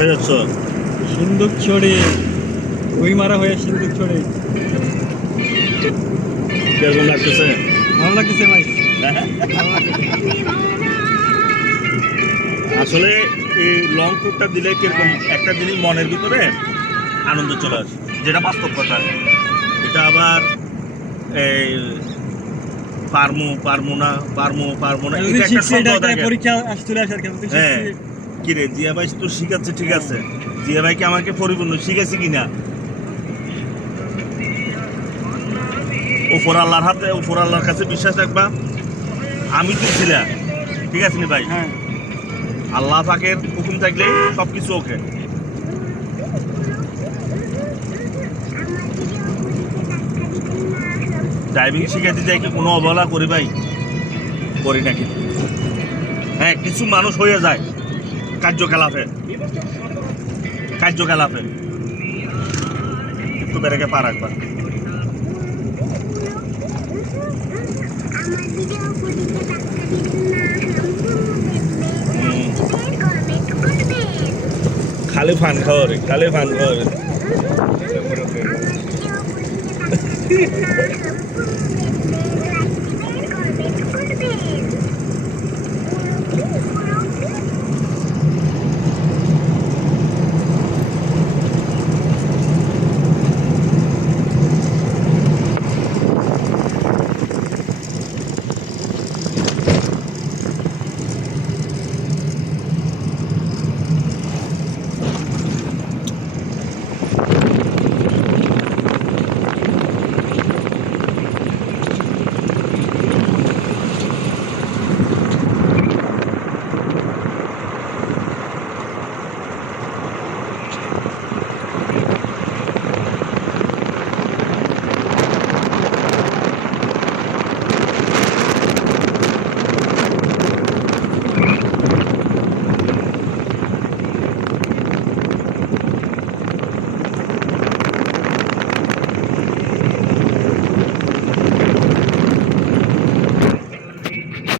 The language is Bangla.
কোথায় যাচ্ছ? সিন্দুক ছড়ে ওই মারা হয়ে সিন্দুক ছড়ে। কিরকম লাগতেছে? ভালো লাগতেছে ভাই, ভালো লাগতেছে। আসলে এই লং ট্যুরটা দিলে কিরকম একটা জিনিস মনের ভিতরে আনন্দ চলে আসে, যেটা বাস্তব কথা। এটা আবার এই পারমু না যদি এটা একটা শিখছি, এটা সন্দেহ একটা থাকে। পরীক্ষা চলে আসার কেন হ্যাঁ, শিখছি। কিরে জিয়া ভাই তো শিখাচ্ছে, ঠিক আছে, জিয়া ভাই কি আমাকে পরিপূর্ণ শিখেছে কিনা উপর আল্লাহর কাছে বিশ্বাস রাখবা। আমি তো ছিলাম, ঠিক আছে নি ভাই? হ্যাঁ, আল্লাহ পাকের হুকুম থাকলে সবকিছু ওকে। ড্রাইভিং শিখাইতে যাই কি কোনো অবহেলা করি ভাই? করি না কিন্তু। হ্যাঁ, কিছু মানুষ হয়ে যায় কার্যকলাপে একটু বেড়েকে পা রাখবা। খালি ফান খাওয়া রে, খালি ফান খাওয়া রে।